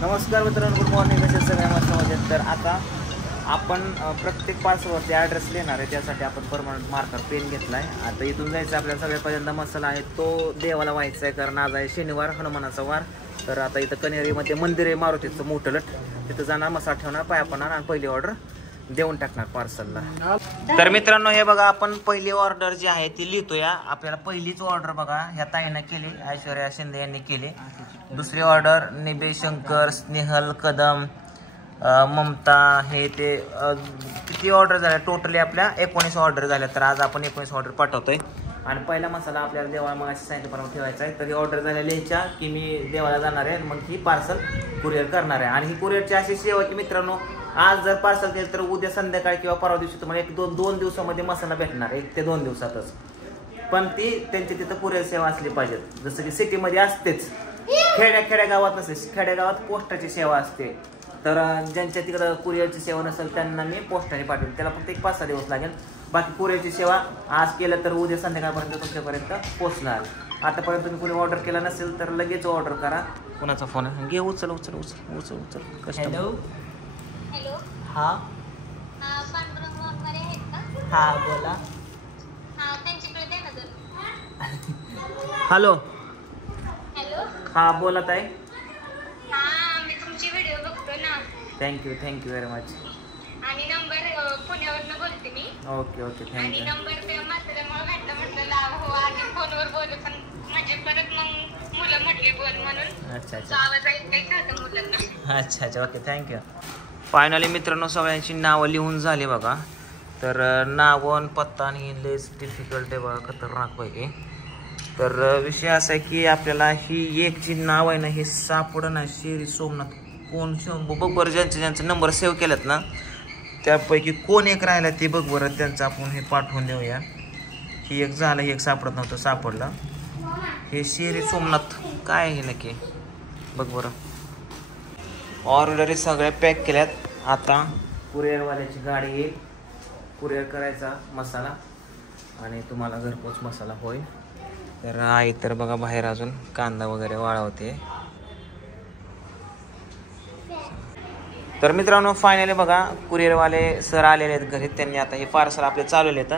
नमस्कार मित्रांनो, good morning. कसे सगळ्या मस्त मजेत. तर आता आपण प्रत्येक पार्सलवरती ॲड्रेस लिहिणार आहे. त्यासाठी आपण परमनंट मार्कर पेन घेतला आहे. आता इथून जायचं आपल्याला. सगळ्यात पहिल्यांदा मसाला आहे तो देवाला व्हायचा आहे, कारण आज आहे शनिवार, हनुमानाचा वार. तर आता इथं कनेरीमध्ये मंदिर आहे मारुतीचं मोठलट, तिथं जाणार, मसाला ठेवणार, पाया पडणार आणि पहिली ऑर्डर देऊन टाकणार पार्सलला. तर मित्रांनो, हे बघा, आपण पहिली ऑर्डर जी आहे ती लिहितोय. आपल्याला पहिलीच ऑर्डर बघा ह्या ताईनं केली, ऐश्वर्या शिंदे यांनी केली. दुसरी ऑर्डर निबे शंकर, स्नेहल कदम, ममता, हे ते किती ऑर्डर झाल्या टोटली? आपल्या 19 ऑर्डर झाल्या. तर आज आपण 19 ऑर्डर पाठवतोय. आणि पहिला मसाला आपल्याला देवाला मग अशी सांगितल्याप्रमाणे ठेवायचा आहे. तर ही ऑर्डर झाल्या लिहायच्या की मी देवाला जाणार आहे, मग ही पार्सल कुरिअर करणार आहे. आणि ही कुरिअरची अशी सेवा की मित्रांनो, आज जर पार्सल केलं तर उद्या संध्याकाळी किंवा परवा दिवशी तुम्हाला दोन दिवसामध्ये मसाला भेटणार, 1 ते 2 दिवसातच. पण ती त्यांची तिथं कुरिअर सेवा असली पाहिजे. जसं की सिटीमध्ये असतेच, खेड्यागावात नसते. खेड्यागावात पोस्टाची सेवा असते. तर ज्यांच्या तिकडं कुरिअरची सेवा नसेल त्यांना मी पोस्टाने पाठवेल. त्याला फक्त 1-5-6 दिवस लागेल. बाकी कुरिअरची सेवा आज केलं तर उद्या संध्याकाळपर्यंत तुमच्यापर्यंत पोचणार. आतापर्यंत तुम्ही कुणी ऑर्डर केला नसेल तर लगेच ऑर्डर करा. कुणाचा फोन आहे? घे, उचल. हॅलो. हा पांडुरंग वाघमारे आहेत का? हा बोला. त्यांच्याकडे द्या ना जरा. हॅलो. हॅलो. हा बोला ताई. मी तुमची व्हिडिओ बघतो ना. Thank you very much. आणि नंबर पुण्यावरनं बोलते मी. ओके आणि थँक्यू. नंबर ते म्हाताऱ्यामुळे भेटला, म्हटलं लाव. हो, आधी फोनवर बोलू, पण म्हणजे परत मग मुलं म्हटले बोल म्हणून. अच्छा. आवाज ऐकायचा होता मुलांना. अच्छा ओके थँक्यू. फायनली मित्रांनो, सगळ्यांची नावं लिहून झाली बघा. तर नावं पत्ता आणि लेस डिफिकल्ट आहे बघा, खतरनाक पैकी. तर विषय असा आहे की आपल्याला ही एक जी नाव आहे ना, हे सापडणं शेरी सोमनाथ कोण बघ बरं. ज्यांचं नंबर सेव्ह केलेत ना त्यापैकी कोण एक राहिला ते बघ बरं. त्यांचं आपण हे पाठवून देऊया. ही एक झालं, ही एक सापडत नव्हतं, सापडलं. हे शेरी सोमनाथ काय आहे नक्की बघ बरं. ऑर्डरी सगळ्या पॅक केल्यात. आता कुरिअरवाल्याची गाडी येईल, कुरिअर करायचा मसाला आणि तुम्हाला घरपोच मसाला होईल. तर आई तर बघा बाहेर अजून कांदा वगैरे वाळवते. तर मित्रांनो, फायनली बघा कुरिअरवाले सर आलेले आहेत घरी. त्यांनी आता हे पार्सल आपले चालवले आहेत.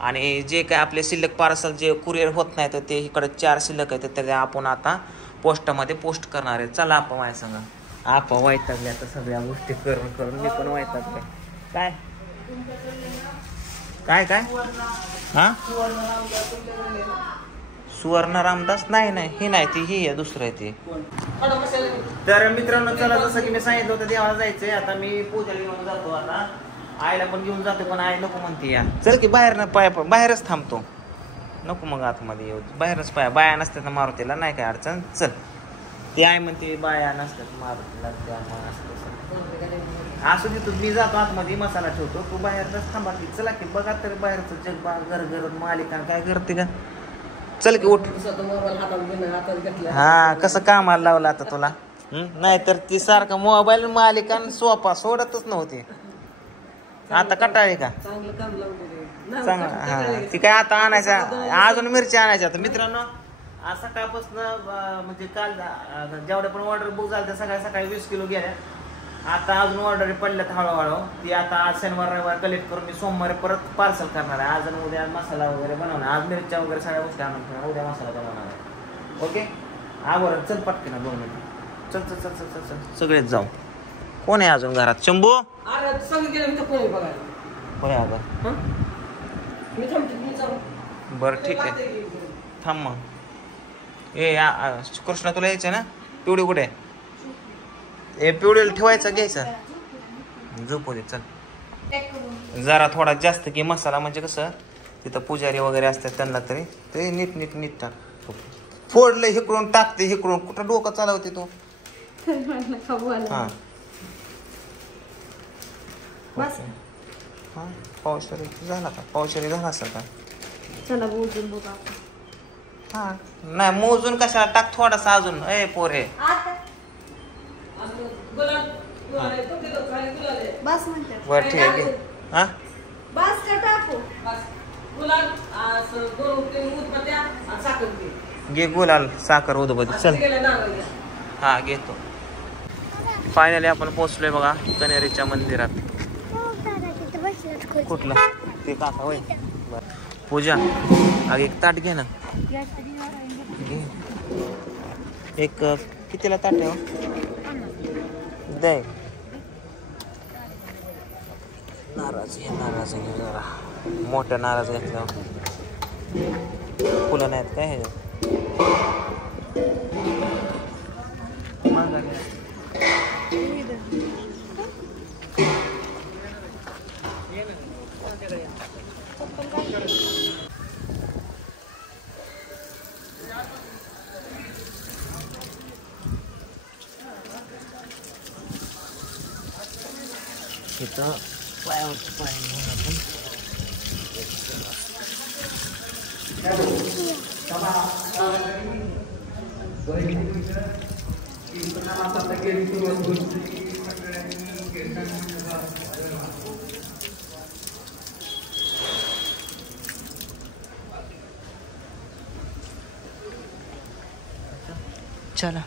आणि जे काय आपले शिल्लक पार्सल जे कुरिअर होत नाही तर ते इकडे 4 शिल्लक आहेत, तर आपण आता पोस्टामध्ये पोस्ट करणार आहे. चला आपण माझ्या सांगा. आपा वैतागले आता सगळ्या गोष्टी करून मी पण वैतागले. काय हा सुवर्ण रामदास नाही ही नाही ती, ही आहे दुसरं आहे ते. तर मित्रांनो, चला, जसं की मी सांगितलं होतं देवाला जायचंय. आता मी पूजाला घेऊन जातो. आता आईला पण घेऊन जातो, पण आई नको म्हणते. या चल की बाहेरच थांबतो. नको मग आतमध्ये येऊ, बाहेरच बाया नसतात ना मारुतीला, नाही काय अडचण. चल. ती आई म्हणते बाया नसतात मारुतीला, त्यामुळे असू दे. तू मी जातो आतमध्ये, मसाला ठेवतो, तू बाहेरच थांबा की. चला की बघा तर बाहेरचं जग बा, घर मालिका काय करते का. चल की उठ. हा कसं कामाला लावलं आता तुला. नाहीतर ती सारखं मोबाईल मालिका सोपा सोडतच नव्हती. आता कटाळी का चांगलं. हा ती काय आता आणायचा, अजून मिरची आणायच्या. तर मित्रांनो, आज सकाळपासून म्हणजे काल जेवढ्या पण ऑर्डर बुक झाल्या त्या सकाळी 20 किलो गेल्या. आता अजून ऑर्डर पडल्यात हळूहळू. ती आता आज शनिवार रविवार कलेक्ट करून मी सोमवारी परत पार्सल करणार आहे. आज आणि उद्या मसाला वगैरे बनवणार. आज मिरच्या वगैरे सगळ्या गोष्टी आणून ठेवणार, उद्या मसाला बनवणार आहे. ओके आवर. चल पटकन 2 मिनिट. चल सगळेच जाऊ. कोण आहे अजून घरात? शंभू बरं ठीक आहे, थांब मग. कृष्णा तुला यायचं ना? पिवडी कुठे? पिवडीला ठेवायचा, घ्यायचा, झोपू दे. चल जरा थोडा जास्त की मसाला, म्हणजे कसं तिथं पुजारी वगैरे असतात त्यांना तरी ते नीट टाक. फोडलं हिकडून टाकते, हिकडून कुठं डोकं चालवते तू. हा पावशेरी झाला का? पावशेरी झाला असेल का? चला मोजून बघू. हा नाही मोजून कशाला, टाक थोडासा अजून. ए पोरे बस म्हणते. बरं ठीक आहे. हा बस का टाकू? घे गुलाल साखर उदबत्ती. चल हा घेतो. फायनली आपण पोहोचलोय बघा कनेरीच्या मंदिरात. कुठलं ते काका होय. पूजा अगे एक ताट घे ना. घे. एक कितीला ताट आहे हो? दे. नारळ घे जरा. मोठ्या नारळ घेतलं. फुलं नाहीत काय ह्याच्यात. इथं पायावरची पाय घेऊन आपण चला.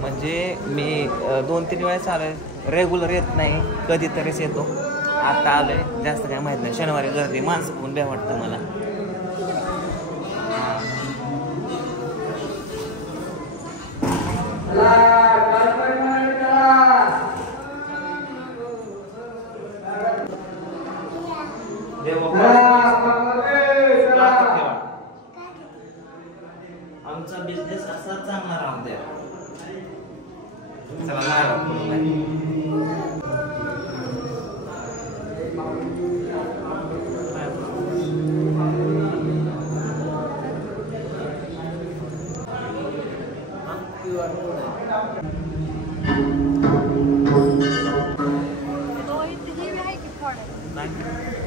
म्हणजे मी 2-3 वेळेस आलोय. रेग्युलर येत नाही, कधीतरीच येतो. आता आलोय, जास्त काय माहित नाही. शनिवारी गर्दी, माणसं पण बे वाटतं मला. आमचा बिझनेस असाच चालणार आहोत.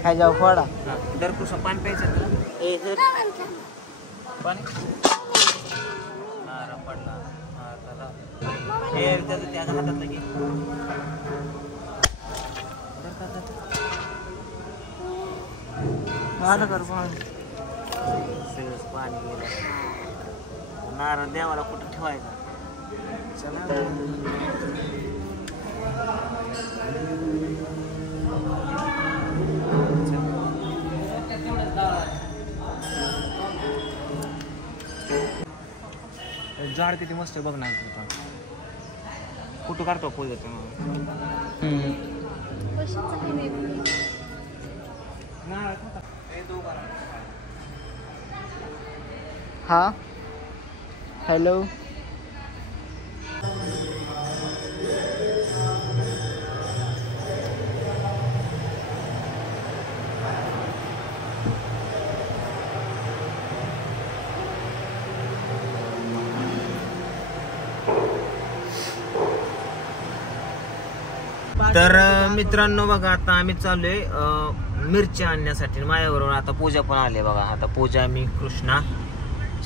काय जाऊ फोडा दर कृष्ण पाणी प्यायचं. पाणी पडला हे त्याचं त्याच्या हातात लगे सगळंच पाणी गेलं. नारळ देवाला कुठं ठेवायचा. झाड किती मस्त बघ ना. कुठं काढतो पोज येतो. हा हॅलो. तर मित्रांनो बघा आता आम्ही चाललोय मिरची आणण्यासाठी. माझ्याबरोबर आता पूजा पण आली बघा. आता पूजा, मी, कृष्णा,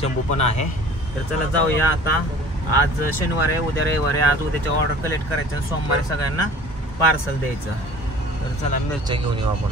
शंभू पण आहे. तर चला जाऊया आता. आज शनिवार आहे, उद्या रविवार आहे. आज उद्याच्या ऑर्डर कलेक्ट करायच्या आणि सोमवारी सगळ्यांना पार्सल द्यायचं. तर चला मिरच्या घेऊन येऊ आपण.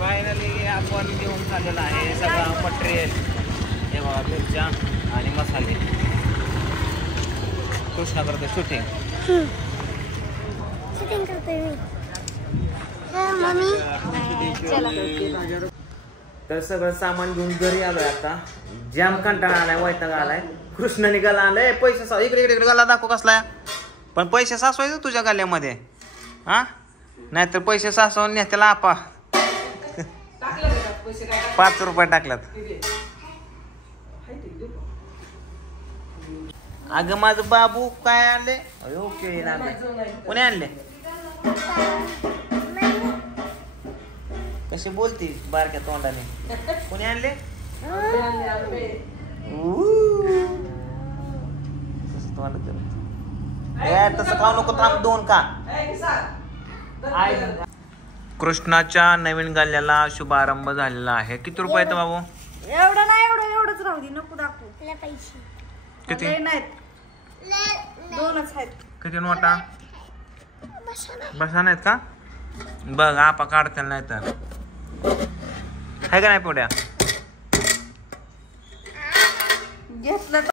फायनली आपण घेऊन झालेला आहे सगळं मटेरियल. हे बघा मिरच्या आणि मसाले. कृष्णा करतो शूटिंग. शूटिंग करतोय मी. मम्मी तर सगळं सामान घेऊन घरी आलोय आता. जाम कंटाळा आलाय, वैताग आलाय. कृष्ण निघाला आलाय पैसे इकडे इकडे गल्ला दाखव कसला. पण पैसे साचवायचं तुझ्या गल्ल्यामध्ये हा, नाहीतर पैसे साचवून नेत्याला आपा 5 रुपये टाकल्यात. अगं माझं बाबू काय आणले? ओके कोणी आणले? कशी बोलती बारक्या तोंडाने? कोणी आणले? तसं खाऊ नको, थांब 2 का. कृष्णाच्या नवीन गल्ल्याला शुभारंभ झालेला आहे. किती रुपये आहेत बाबू? एवढं नाही, एवढंच राहू दे, नको दाखवू. किती? लय नाहीत, 2च आहेत. किती नोटा? बसा नाहीत का? बघ आपा काढताना नाही तर आहे का नाही पुढ्या.